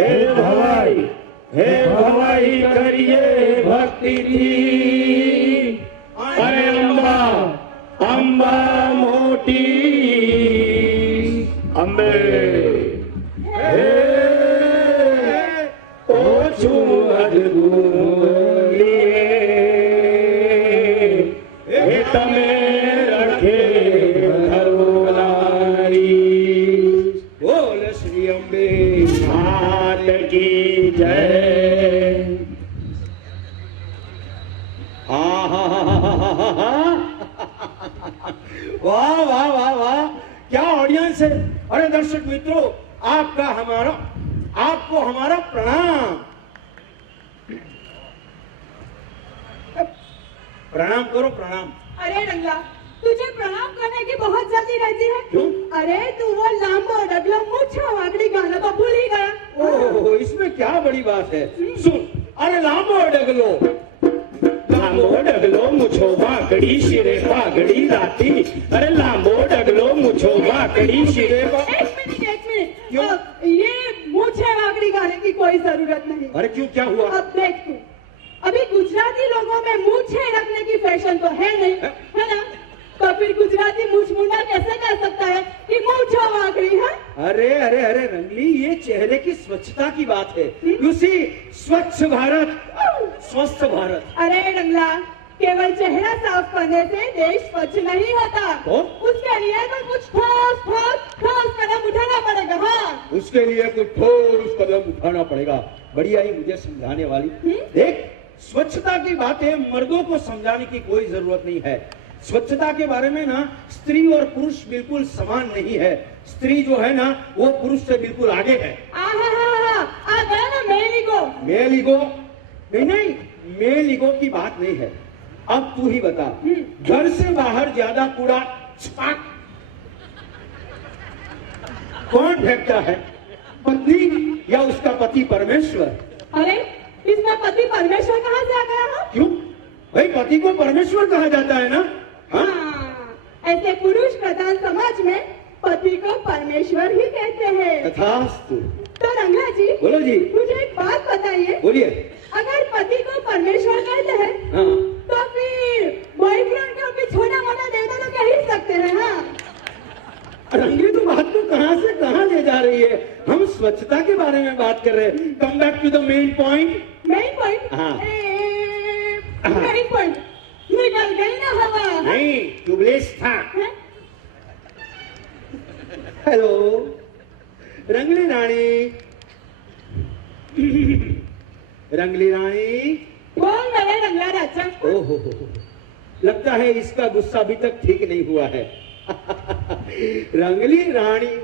हे भवाई करिए भक्ति थी, अरे अम्बा अम्बा मोटी अम्बे हे ओछू अदगुलिए हे तमे रखे धरुलारी। बोल श्री अम्बे मात की जय। वाह वाह वाह वाह, क्या ऑडियंस है। अरे दर्शक मित्रों, आपको हमारा प्रणाम। प्रणाम करो, प्रणाम। अरे रंगला, तुझे प्रणाम करने की बहुत जल्दी रहती है। क्यों? अरे तू वो लांबो डगलो मुच्छा वागड़ी गाना तो भूल ही गया। ओह, इसमें क्या बड़ी बात है। सुन, अरे लांबो डगलो मुछो वाकड़ी शिरे पागड़ी राती। अरे लांबो डगलो मुछो वाकड़ी शिरे एक मिनट क्यों? ये मुच्छे वागड़ी गाने की कोई जरूरत नहीं। अरे क्यों, क्या हुआ? अब देख तू, अभी गुजराती लोगों में मूछे रखने की फैशन तो है नहीं, है ना? तो फिर गुजराती मूछ मुंडा कैसे कह सकता है कि मूछो वाकड़ी है? अरे अरे अरे रंगली, ये चेहरे की स्वच्छता की बात है। उसी स्वच्छ भारत, स्वस्थ भारत। अरे रंगला, केवल चेहरा साफ करने से देश स्वच्छ नहीं होता। तो? उसके लिए तो कुछ ठोस कदम उठाना पड़ेगा। हाँ, उसके लिए कुछ ठोस कदम उठाना पड़ेगा। बढ़िया ही मुझे समझाने वाली। देख, स्वच्छता की बातें मर्दों को समझाने की कोई जरूरत नहीं है। स्वच्छता के बारे में ना स्त्री और पुरुष बिल्कुल समान नहीं है। स्त्री जो है ना, वो पुरुष से बिल्कुल आगे है। आ गया ना मेल ईगो। मेल ईगो नहीं, मेल ईगो की बात नहीं है। अब तू ही बता, घर से बाहर ज्यादा कूड़ा छपाक कौन फेंकता है, पत्नी या उसका पति परमेश्वर? अरे इसमें पति परमेश्वर कहाँ से आ गया? हाँ? क्यों भाई, पति को परमेश्वर कहा जाता है ना? हाँ? ऐसे पुरुष प्रधान समाज में पति को परमेश्वर ही कहते हैं। तथास्तु। तो रंगला जी, बोलो जी। मुझे एक बात बताइए। बोलिए। अगर पति को परमेश्वर कहते हैं, हाँ, तो फिर बॉयफ्रेंड को भी छोटा मोटा देता तो कह ही सकते हैं। हाँ, रंगली, तो बात को कहाँ से कहाँ ले जा रही है। हम स्वच्छता के बारे में बात कर रहे हैं। Come back to the main point. Main point? हाँ। मेन पॉइंट निकल गई ना हवा। नहीं, ट्यूबलेस था। हैं? हेलो रंगली रानी। रंगली रानी, बोल मेरे रंगला राजा। ओहो, लगता है इसका गुस्सा अभी तक ठीक नहीं हुआ है। रंगली रानी,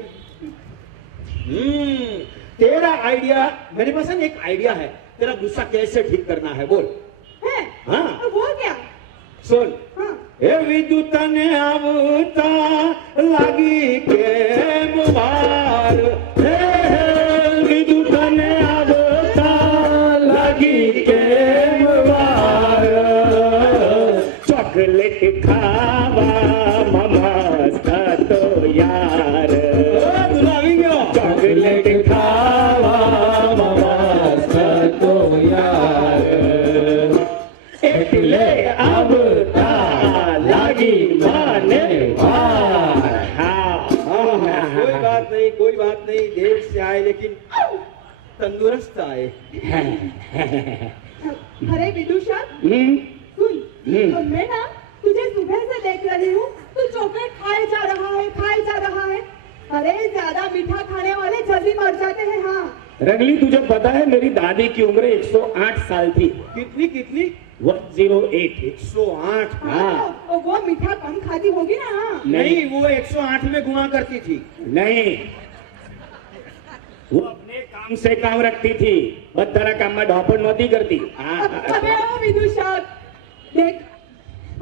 तेरा आइडिया, मेरे पास है एक आइडिया है। तेरा गुस्सा कैसे ठीक करना है, बोल। है? हाँ, तो वो क्या? सुन। हाँ। हे विद्युत ने आवता लागी के मुबार, हे विद्युत ने आवता लागी के मुबार, चॉकलेट खावा ममस्त तो यार, चॉकलेट खावा ममस्त तो यार, એટલે આવતા લાગી માને વાર। कोई बात नहीं, देर से आए लेकिन तंदुरुस्त आए। अरे विदुषा, सुन, तो मैं ना तुझे सुबह से देख रही हूँ, तू चॉकलेट खाए जा रहा है। अरे ज्यादा मीठा खाने वाले जल्दी मर जाते हैं। हाँ रंगली, तुझे पता है मेरी दादी की उम्र 108 साल थी। कितनी 108। 108। हाँ, तो वो मीठा कम खाती होगी ना? नहीं, वो 108 में गुणा करती थी। नहीं, वो अपने काम से काम रखती थी, बत्तरा काम में ढोपण नौती करती। अबे ओ विदुषा, देख,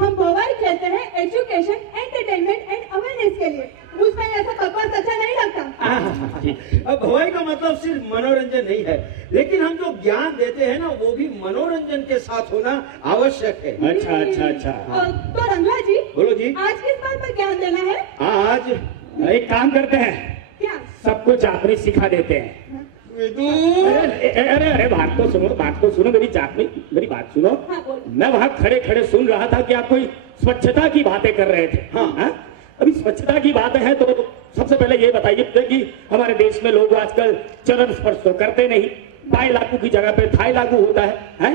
हम भवाई कहते हैं एजुकेशन, एंटरटेनमेंट एंड अवेयरनेस के लिए। उसमें ऐसा बकवास अच्छा नहीं लगता। अब भवाई का मतलब सिर्फ मनोरंजन नहीं है, लेकिन हम जो ज्ञान देते हैं ना, वो भी मनोरंजन के साथ होना आवश्यक है। अच्छा। तो रंगला जी, बोलो जी। आज किस बात पर ज्ञान देना है? आज एक काम करते हैं, क्या? सब कुछ आप ही सिखा देते हैं। अरे अरे बात तो सुनो मेरी मेरी बात सुनो। हाँ, बोलो। मैं वहाँ खड़े खड़े सुन रहा था कि आप कोई स्वच्छता की बातें कर रहे थे। हाँ, अभी स्वच्छता की बात है तो सबसे पहले ये बताइए कि हमारे देश में लोग आजकल चरण स्पर्श तो करते नहीं, पाए लागू की जगह पे थाई लागू होता है?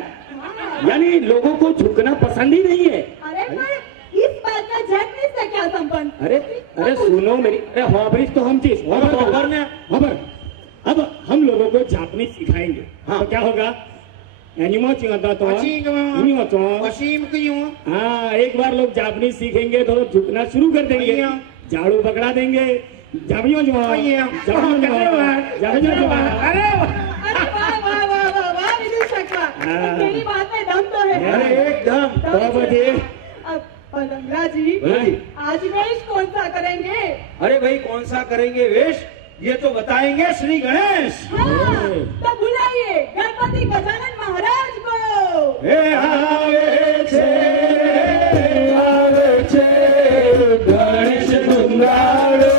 यानी लोगों को झुकना पसंद ही नहीं है। अरे पर इस बात का जैपनीज से क्या संबंध? अरे सुनो मेरी, अरे हॉबरीज तो हम चीज खबर अब हम लोगों को जापानीज सिखाएंगे। तो क्या होगा? हाँ, एक बार लोग जापानीज सीखेंगे तो झुकना शुरू कर देंगे, झाड़ू पकड़ा देंगे। अरे वाह वाह वाह वाह वाह विदूषक वाह, तेरी बात में दम तो है। अरे एकदम। अब लंगड़ा जी, आज वेश कौन सा करेंगे? अरे भाई कौन सा करेंगे वेश, ये तो बताएंगे श्री गणेश। हाँ, तो बुलाइए गणपति गजानन महाराज को। हे आवे छे गणेश दुंगाड़ो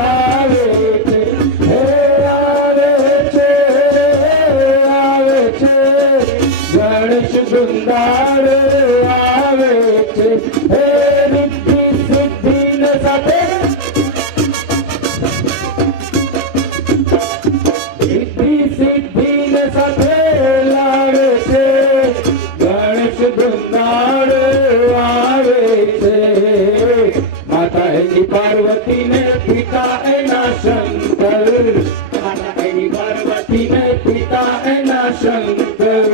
आवे छे, हे आवे छे गणेश दुंगाड़ो आवे छे, हे रिद्धि सिद्धि न सबे पार्वती ने पिता एना शंकर, माता एनी पार्वती ने पिता एना शंकर,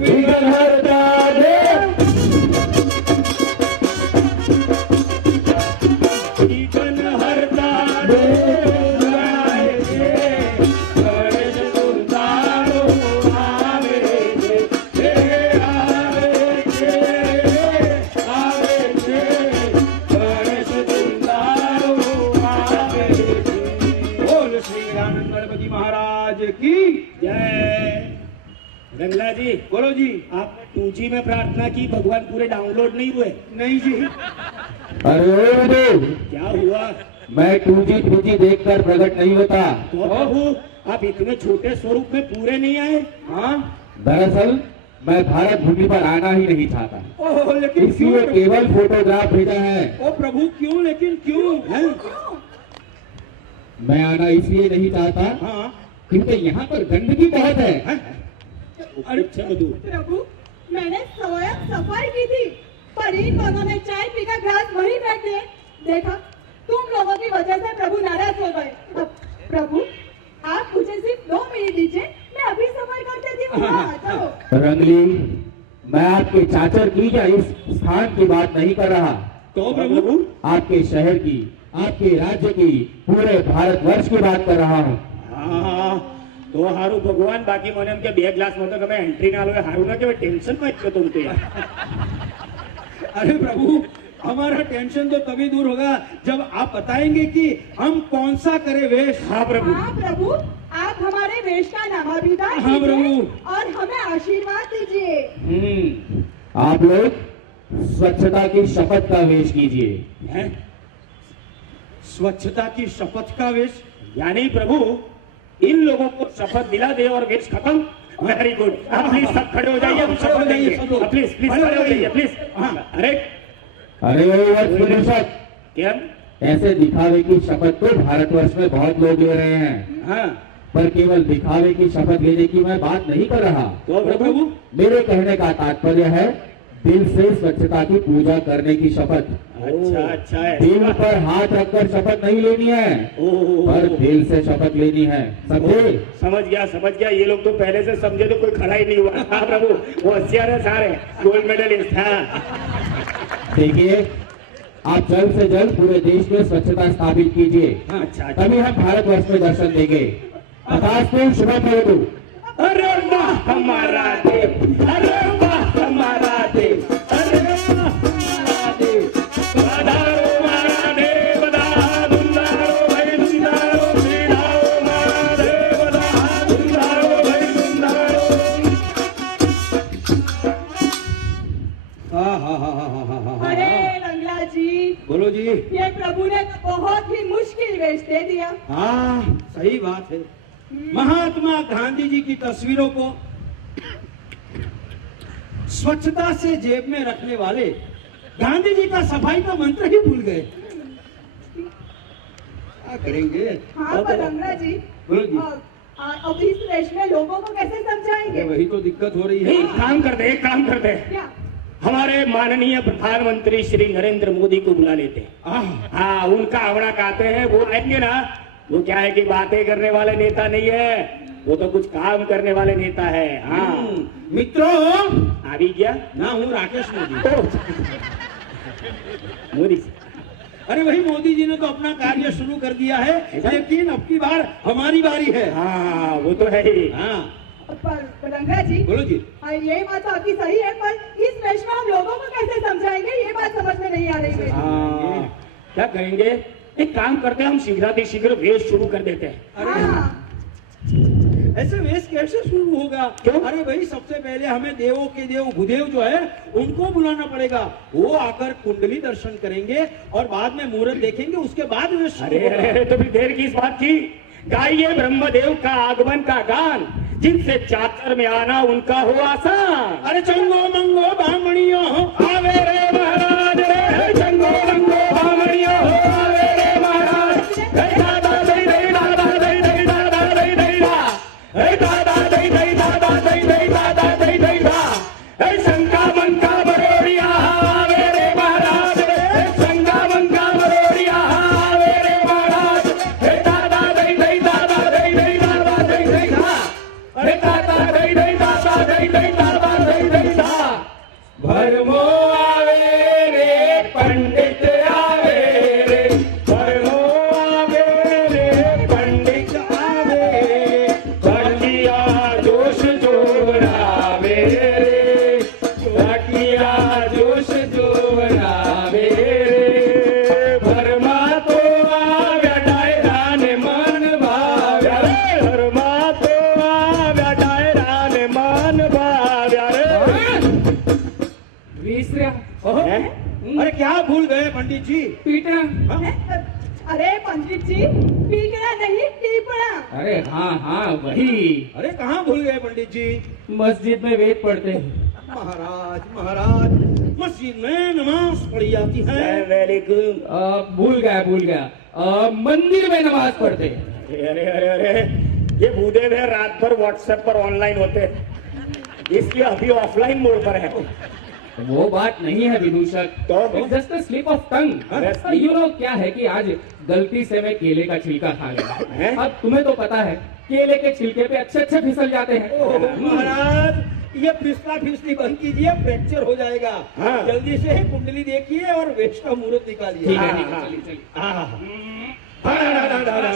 विघ्न हरता देव, विघ्न हरता देव आए छे, गणेश दुंगाड़ो आवे छे, हे आवे छे गणेश दुंगाड़ो आवे छे। बोल श्री गणपति महाराज की जय। रंगला जी, बोलो जी। आपने 2G में प्रार्थना की, भगवान पूरे डाउनलोड नहीं हुए? नहीं जी। अरे देव, क्या हुआ? मैं 2G 3G देखकर प्रकट नहीं होता। तो प्रभु आप इतने छोटे स्वरूप में पूरे नहीं आए? हाँ दरअसल मैं भारत भूमि पर आना ही नहीं चाहता, ओह लेकिन इसलिए क्यों? केवल फोटोग्राफ भेजा है। ओ प्रभु क्यों, लेकिन क्यों है? मैं आना इसलिए नहीं चाहता हाँ क्योंकि यहाँ पर गंदगी बहुत है। अरे अच्छा मधु, प्रभु, मैंने स्वयं सफाई की थी, पर इन दोनों ने चाय पीकर ग्लास वहीं फेंक दिए। देखा, तुम लोगों की वजह से प्रभु नाराज हो गए। अब प्रभु, आप मुझे सिर्फ 2 मिनट दीजिए, मैं अभी सफाई कर देती हूँ। हाँ, चलो। रंगली, मैं आपके चाचर की या इस स्थान की बात नहीं कर रहा, तो प्रभु आपके शहर की, आपके राज्य की, पूरे भारतवर्ष की बात कर रहा हूँ। हाँ तो हारू भगवान, बाकी મને એમ કે 2 ગ્લાસ માં તો તમે એન્ટ્રી ના લો, હારું ના કેવાય? ટેન્શન માં જ છો तुम तो यार। अरे प्रभु, हमारा टेंशन तो तभी दूर होगा जब आप बताएंगे कि हम कौन सा करें वेश। हाँ प्रभु। हाँ प्रभु, आप हमारे वेश का नामाभिमान हाँ, कीजिए प्रभु। और हमें आशीर्वाद दीजिए। आप लोग स्वच्छता की शपथ का वेश कीजिए। हैं? स्वच्छता की शपथ का वेश? यानी प्रभु इन लोगों को शपथ दिला दे और वेश खत्म। Very good. आप प्लीज सब खड़े हो जाइए, हम शपथ देंगे। प्लीज प्लीज खड़े हो जाइए प्लीज। हाँ, अरे अरे विदूषक, क्या? ऐसे दिखावे की शपथ तो भारतवर्ष में बहुत लोग ले रहे हैं, हाँ पर केवल दिखावे की शपथ लेने की मैं बात नहीं कर रहा। तो प्रभु मेरे कहने का तात्पर्य है दिल से स्वच्छता की पूजा करने की शपथ। अच्छा अच्छा है। दिल पर हाथ रखकर शपथ नहीं लेनी है, पर दिल से शपथ लेनी है। समझे? समझ गया। ये लोग तो पहले से समझे तो कोई खड़ा ही नहीं हुआ। हाँ प्रभु, वो होशियार है सारे, गोल्ड मेडलिस्ट। हाँ देखिए, आप जल्द से जल्द पूरे देश में स्वच्छता स्थापित कीजिए, अच्छा। तभी हम भारतवर्ष में दर्शन देंगे। तथास्तु, शुभम भवतु। अरे वाह हमारा देव, अरे वाह हमारा देव, अरे वाह हमारा देव। बधाओ हमारा देव, बधाओ दुंदारो भाई दुंदारो, बिठाओ हमारा देव, बधाओ दुंदारो भाई दुंदारो। अरे रंगला जी, बोलो जी। ये प्रभु ने तो बहुत ही मुश्किल वेश दे दिया। हाँ सही बात है। महात्मा गांधी जी की तस्वीरों को स्वच्छता से जेब में रखने वाले गांधी जी का सफाई का मंत्र ही भूल गए। क्या करेंगे? हाँ पतंगरा जी, बोलो जी। अब इस देश में लोगों को कैसे समझाएंगे? वही तो दिक्कत हो रही नहीं, है। एक काम करते हैं। क्या? हमारे माननीय प्रधानमंत्री श्री नरेंद्र मोदी को बुला लेते हैं। हाँ, उनका आवड़ा कहते हैं, वो आएंगे ना। वो क्या है कि बातें करने वाले नेता नहीं है, वो तो कुछ काम करने वाले नेता है। हाँ मित्रों, अभी क्या ना हूँ राकेश मोदी। मोदी अरे वही मोदी जी ने तो अपना कार्य शुरू कर दिया है, लेकिन अब की बार हमारी बारी है। हाँ वो तो है ही। हाँ पर पतंगरा जी, बोलो जी। ये बात तो आपकी सही है, पर इस देश में हम लोगों को कैसे समझाएंगे, ये बात समझ में नहीं आ रही है। हाँ, क्या करेंगे? एक काम करते हैं, हम शीघ्र वेश शुरू कर देते हैं। हाँ, ऐसे वेश कैसे शुरू होगा? क्यों? अरे भाई, सबसे पहले हमें देवों के देव भूदेव जो है उनको बुलाना पड़ेगा। वो आकर कुंडली दर्शन करेंगे और बाद में मुहूर्त देखेंगे, उसके बाद वेश शुरू अरे होगा। अरे, तो फिर देर की इस बात की। गाइए ब्रह्मदेव का आगमन का गान, जिनसे चातर में आना उनका हो आसान। अरे चंगो मंगो बामणियों आवे रे महाराज रे, चंगो मंगो बामणियो आवे रे महाराज। हे दादा दई दई दादा दई दई दादा दई दई दा, हे दादा दई दई दादा दई दई दादा दई दई दा। हे शंका मंका बरोड़िया आवे रे महाराज रे, हे शंका मंका बरोड़िया आवे रे महाराज। हे दादा दई दई दादा दई दई दादा दई दई दा, हे दादा दई दई दादा दई दई दादा दई दई दा। भरमो आवे रे पंडित आवे रे, भरमो आवे रे पंडित आवे। बाकिया जोश जोरावे रे, बाकिया जोश जोरावे रे। भरमा तो आव्या डायराने मन भाव्या रे, भरमा तो आव्या डायराने मन भाव्या रे। हैं? अरे क्या भूल गए पंडित जी? हाँ? अरे पंडित जी, पीकना नहीं टीपना। अरे हाँ हाँ वही, अरे कहाँ भूल गए पंडित जी? मस्जिद में वेद पढ़ते हैं। महाराज, मस्जिद में नमाज पढ़ी जाती है। Very good. भूल गया, मंदिर में नमाज पढ़ते हैं। अरे अरे अरे, ये भूदेव है, रात भर व्हाट्सएप पर ऑनलाइन होते हैं, इसलिए अभी ऑफलाइन मोड पर है। वो बात नहीं है विदूषक, तो? Just slip of tongue. You know क्या है कि आज गलती से मैं केले का छिलका खा गया। हैं? अब तुम्हें तो पता है केले के छिलके पे अच्छे अच्छे फिसल जाते हैं। महाराज, ये फिसला फिसली बंद कीजिए, फ्रैक्चर हो जाएगा। हाँ। जल्दी से कुंडली देखिए और वेश का मुहूर्त निकालिए। ठीक है हाँ, ठीक है, हाँ। चलिए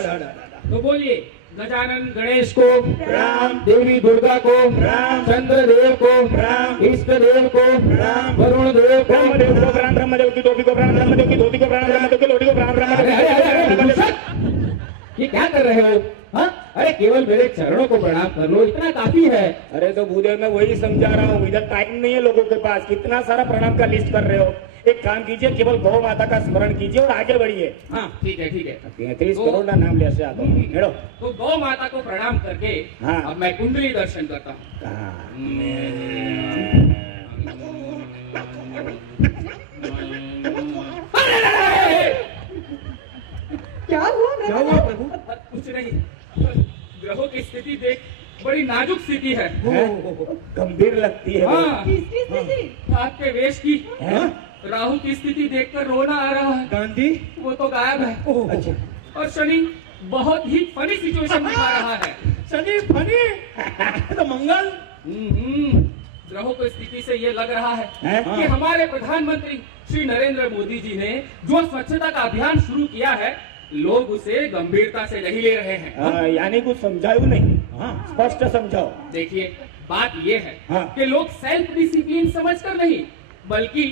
चलिए। तो तो बोलिए, गजानन गणेश को राम, देवी दुर्गा को राम, चंद्रदेव को राम, इष्ट देव को राम, वरुण देव को ब्रह्मदेव को प्रणाम, ब्रह्मदेव की टोपी को प्रणाम, ब्रह्मदेव की धोती को प्रणाम, ब्रह्मदेव की लोटी को प्रणाम, अरे, अरे, अरे, अरे, ब्रह्मदेव विदूषक, ये क्या कर रहे हो? हाँ? अरे केवल मेरे चरणों को प्रणाम कर लो, इतना काफी है। अरे तो भूदेव मैं वही समझा रहा हूँ, इधर टाइम नहीं है लोगों के पास, कितना सारा प्रणाम का लिस्ट कर रहे हो। एक काम कीजिए, केवल गौ माता का स्मरण कीजिए और आगे बढ़िए। हाँ ठीक है ठीक है। 33 करोड़ ना नाम ले से आता हूँ। हेलो। तो गौ माता को प्रणाम करके हाँ। अब मैं कुंडली दर्शन करता हूँ। क्या हुआ? क्या हुआ प्रभु? कुछ नहीं, ग्रहों की स्थिति देख बड़ी नाजुक स्थिति है। गंभीर लगती है। हाँ, किसकी स्थिति? आपके वेश की हैं? राहु की स्थिति देखकर रोना आ रहा है। गांधी? वो तो गायब है। ओह, अच्छा। और शनि बहुत ही फनी सिचुएशन दिखा रहा है। शनि फनी तो मंगल? ग्रहों की स्थिति से ये लग रहा है हैं? कि हमारे प्रधानमंत्री श्री नरेंद्र मोदी जी ने जो स्वच्छता का अभियान शुरू किया है, लोग उसे गंभीरता से नहीं ले रहे हैं। यानी कुछ समझाओ नहीं, हाँ। स्पष्ट समझाओ। देखिए, बात ये है हाँ। कि लोग सेल्फ डिसिप्लिन समझकर नहीं, बल्कि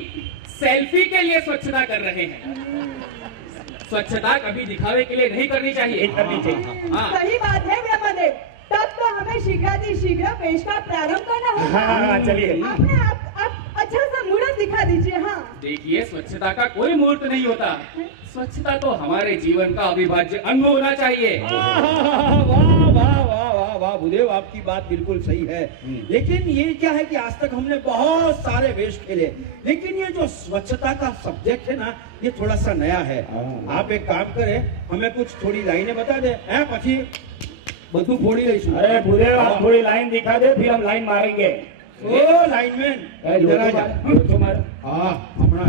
सेल्फी के लिए स्वच्छता कर रहे हैं। स्वच्छता कभी दिखावे के लिए नहीं करनी चाहिए। करनी चाहिए। हाँ। सही बात है ब्रह्मदेव, तब तो हमें शीघ्र पेश का प्रारंभ करना होगा। हाँ, चलिए। आपने आप अच्छा सा मुहूर्त दिखा दीजिए। हाँ, देखिए, स्वच्छता का कोई मुहूर्त नहीं होता। स्वच्छता तो हमारे जीवन का अविभाज्य अंग होना चाहिए। वाह वाह वाह वाह भूदेव, आपकी बात बिल्कुल सही है। लेकिन ये क्या है कि आज तक हमने बहुत सारे वेश खेले, लेकिन ये जो स्वच्छता का सब्जेक्ट है ना, ये थोड़ा सा नया है। आप एक काम करें, हमें कुछ थोड़ी लाइनें बता दे, पछी बधु फोड़ी लईशु। अरे भूदेव, आप थोड़ी लाइन दिखा दे, फिर हम लाइन मारेंगे। ओ लाइनमैन, इधर आ जा। हाँ, हमारा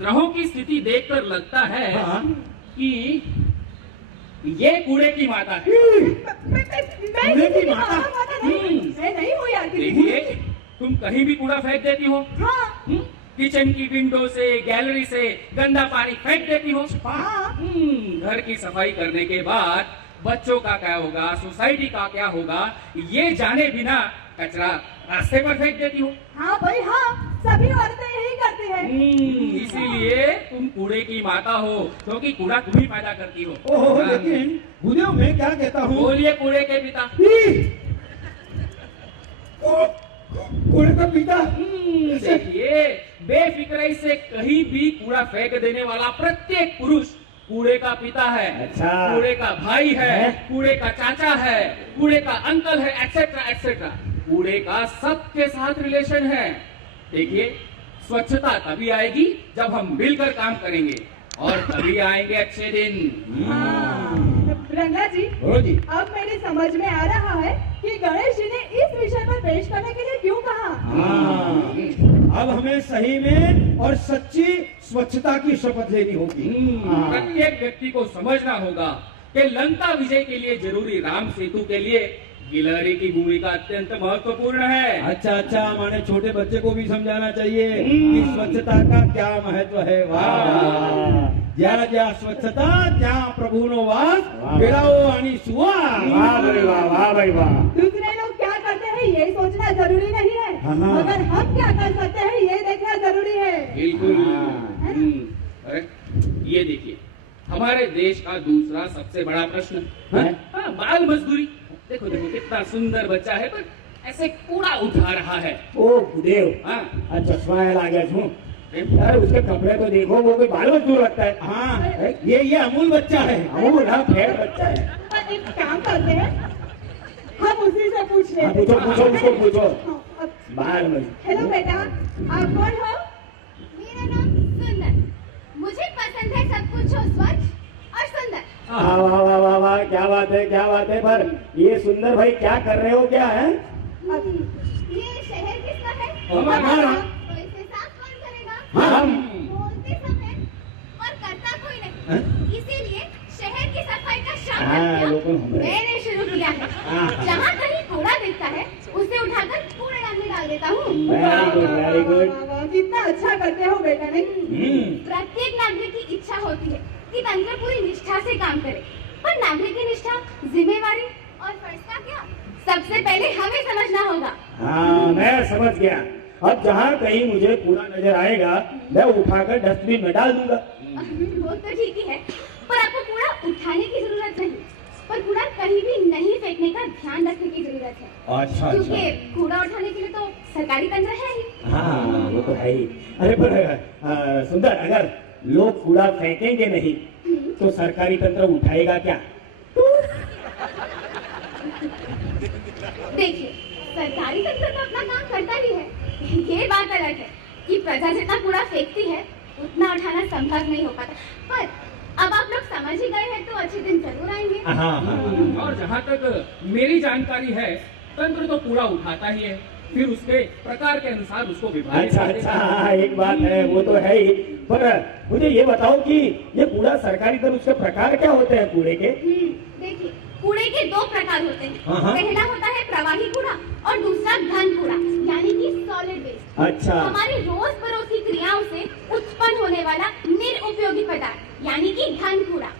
ग्रहों की स्थिति देखकर लगता है हाँ। कि ये कूड़े की माता है। मैं की माता? मैं नहीं हूँ यार। देखिए, तुम कहीं भी कूड़ा फेंक देती हो। हाँ। किचन की विंडो से, गैलरी से गंदा पानी फेंक देती हो। हाँ। घर की सफाई करने के बाद बच्चों का क्या होगा, सोसाइटी का क्या होगा, ये जाने बिना कचरा रास्ते पर फेंक देती हो। हाँ भाई हाँ, सभी औरतें यही करती हैं। इसीलिए तुम कूड़े की माता हो, क्योंकि कूड़ा तुम ही पैदा करती हो। ओह, लेकिन भूदेव मैं क्या कहता हूँ, बोलिए कूड़े के पिता। कूड़े का पिता। देखिए, बेफिक्राई से कहीं भी कूड़ा फेंक देने वाला प्रत्येक पुरुष कूड़े का पिता है। अच्छा। कूड़े का भाई है, कूड़े का चाचा है, कूड़े का अंकल है, एक्सेट्रा एक्सेट्रा। कूड़े का सबके साथ रिलेशन है। देखिए, स्वच्छता तभी आएगी जब हम मिलकर काम करेंगे, और तभी आएंगे अच्छे दिन। रंगा जी, बोलो जी। अब मेरी समझ में आ रहा है कि गणेश जी ने इस विषय पर पेश करने के लिए क्यों कहा। अब हमें सही में और सच्ची स्वच्छता की शपथ लेनी होगी। प्रत्येक व्यक्ति को समझना होगा कि लंका विजय के लिए जरूरी राम सेतु के लिए गिलहरी की भूमिका अत्यंत महत्वपूर्ण है। अच्छा अच्छा, माने छोटे बच्चे को भी समझाना चाहिए कि स्वच्छता का क्या महत्व है। वाह, ज्या ज्या स्वच्छता त्या प्रभुनो वास, बेड़ाओ आणि सुवास। वाह भाई वाह, वाह भाई वाह। दूसरे लोग क्या करते हैं ये सोचना जरूरी नहीं है, हाँ। मगर हम क्या कर सकते हैं ये देखना जरूरी है। बिल्कुल। अरे ये देखिए, हमारे देश का दूसरा सबसे बड़ा प्रश्न है बाल मजदूरी। देखो देखो, कितना सुंदर बच्चा है, पर ऐसे कूड़ा उठा रहा है। ओ भूदेव, हाँ, अच्छा चश्मा आ गया छू। यार उसके कपड़े तो देखो, वो कोई बाल मजदूर लगता है। हाँ, ये अमूल बच्चा है। अमूल ना, फेर बच्चा है। पर एक काम करते हैं, हम उसी से पूछ लेते हैं। पूछो पूछो, उसको पूछो। हाँ, बाल मजदूर। हेलो बेटा, आप कौन हो? मेरा नाम सुंदर। मुझे पसंद है सब कुछ हो स्वच्छ और सुंदर। वाह वाह वाह वाह वाह, क्या बात है, क्या बात है। पर ये सुंदर भाई क्या कर रहे हो, क्या है? ये शहर किसका है? हमारा। तो इसे साफ कौन करेगा? हम। बोलते सब है और करता कोई नहीं। इसीलिए शहर की सफाई का हाँ, लोगों शाम हमने। मैंने शुरू किया है। जहाँ कहीं कूड़ा दिखता है उसे उठाकर कूड़ेदान में डाल देता हूँ। Very good, very good. वाह, वाह, कितना अच्छा करते हो बेटा। नहीं, प्रत्येक नागरिक की इच्छा होती है कि तंत्र पूरी निष्ठा से काम करे, पर नागरिक की निष्ठा, जिम्मेवारी और फर्ज का क्या, सबसे पहले हमें समझना होगा। हाँ, मैं समझ गया। अब जहाँ कहीं मुझे कूड़ा नजर आएगा, मैं उठाकर डस्टबिन में डाल दूंगा। वो तो ठीक ही है, पर आपको कूड़ा उठाने की जरूरत नहीं, पर कूड़ा कहीं भी नहीं फेंकने का ध्यान रखने की जरूरत है। अच्छा क्योंकि कूड़ा उठाने के लिए तो सरकारी तंत्र है ही। हाँ, वो तो है ही। अरे पर सुंदर, अगर लोग कूड़ा फेंकेंगे नहीं तो सरकारी तंत्र उठाएगा क्या? देखिए, सरकारी तंत्र तो अपना काम करता ही है। ये बात अलग है कि प्रजा जितना कूड़ा फेंकती है उतना उठाना संभव नहीं हो पाता। पर अब आप लोग समझ ही गए हैं तो अच्छे दिन जरूर आएंगे। हाँ, और जहाँ तक मेरी जानकारी है, तंत्र तो कूड़ा उठाता ही है, फिर उसके प्रकार के अनुसार उसको विभाजित अच्छा कर अच्छा, देता है। हाँ, एक बात है, वो तो है ही। पर मुझे ये बताओ कि ये कूड़ा सरकारी तंत्र, उसके प्रकार क्या होते हैं कूड़े के? देखिए, कूड़े के दो प्रकार होते हैं। हाँ। पहला होता है प्रवाही कूड़ा और दूसरा घन कूड़ा, यानी कि सॉलिड वेस्ट। अच्छा। हमारी रोज बरोज की क्रियाओं से उत्पन्न होने वाला निरुपयोगी पदार्थ, यानी कि घन कूड़ा।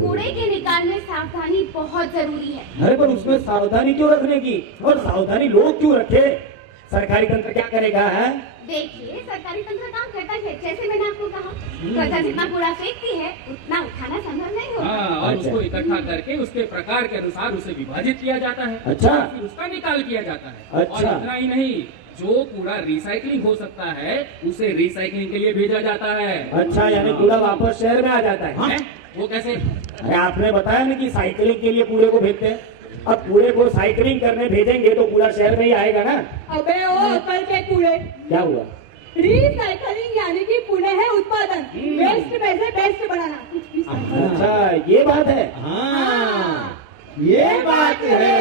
कूड़े के निकाल में सावधानी बहुत जरूरी है। अरे पर उसमें सावधानी क्यों रखने की, और सावधानी लोग क्यों रखे? सरकारी तंत्र क्या करेगा है? देखिए, सरकारी तंत्र काम करता है जैसे मैंने आपको कहा, प्रजा जितना कूड़ा फेंकती है उतना उठाना संभव नहीं होता। हाँ, और अच्छा। उसको इकट्ठा करके उसके प्रकार के अनुसार उसे विभाजित किया जाता है। अच्छा। फिर उसका निकाल किया जाता है। अच्छा। और इतना ही नहीं, जो कूड़ा रिसाइकलिंग हो सकता है उसे रिसाइकलिंग के लिए भेजा जाता है। अच्छा, यानी कूड़ा वापस शहर में आ जाता है? हैं? वो कैसे? अरे आपने बताया ना कि साइकिलिंग के लिए कूड़े को भेजते हैं। अब कूड़े को साइकिलिंग करने भेजेंगे तो कूड़ा शहर में ही आएगा ना। अबे ओ अकल के कूड़े, क्या हुआ? रिसाइकलिंग यानी कि पुनः है उत्पादन, वेस्ट में से बेस्ट बनाना। कुछ भी समझो। अच्छा ये बात है। हाँ, ये बात है,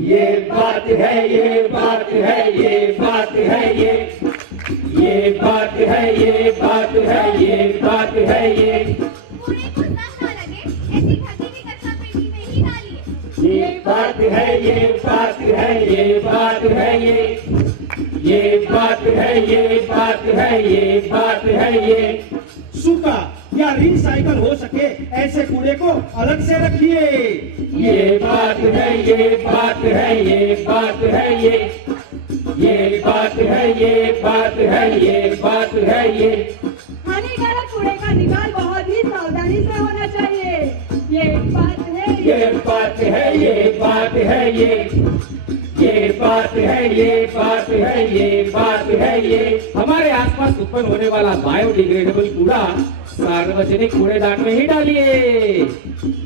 ये बात है, ये बात है, ये बात है, ये बात है, ये बात है, ये बात है, ये कूड़े को सब ना लगे ऐसी ढकी हुई कचरा पेटी में ही डालिए। ये बात है, ये बात है, ये बात है, ये बात है, ये बात है, ये बात है, ये सूखा या रिसाइकल हो सके ऐसे कूड़े को अलग से रखिए। ये बात है, ये बात है, ये बात है, ये बात है, ये बात है, ये बात है, ये हानिकारक कूड़े का निकाल बहुत ही सावधानी से होना चाहिए। ये बात है, ये बात है, ये बात है, ये बात है, ये बात है, ये बात है, ये हमारे आसपास उत्पन्न होने वाला बायोडिग्रेडेबल कूड़ा सार्वजनिक कूड़ेदान में ही डालिए।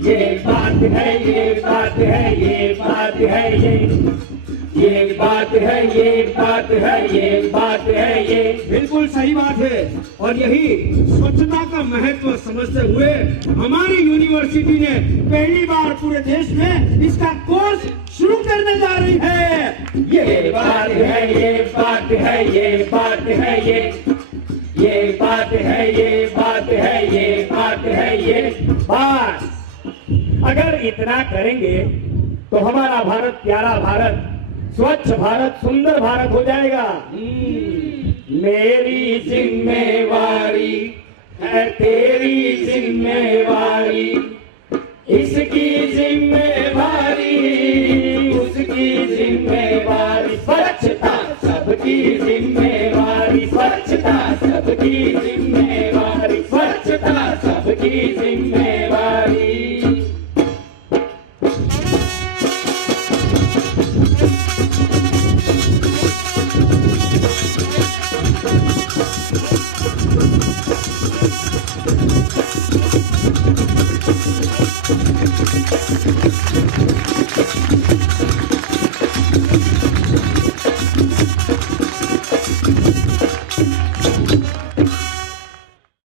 ये बात है, ये बात है, ये बात है, ये बात है, ये बात है, ये बात है, ये बिल्कुल सही बात है। और यही स्वच्छता का महत्व समझते हुए हमारी यूनिवर्सिटी ने पहली बार पूरे देश में इसका कोर्स शुरू करने जा रही है। ये बात है, ये बात है, ये बात है, ये बात है, ये बात है, ये बात है, ये बस अगर इतना करेंगे तो हमारा भारत प्यारा भारत, स्वच्छ भारत, सुंदर भारत हो जाएगा। मेरी जिम्मेवारी है तेरी जिम्मेवारी, इसकी जिम्मेवारी उसकी जिम्मेवारी, स्वच्छता सबकी जिम्मेवारी, स्वच्छता सबकी जिम्मेवारी, स्वच्छता सबकी जिम्मेवारी।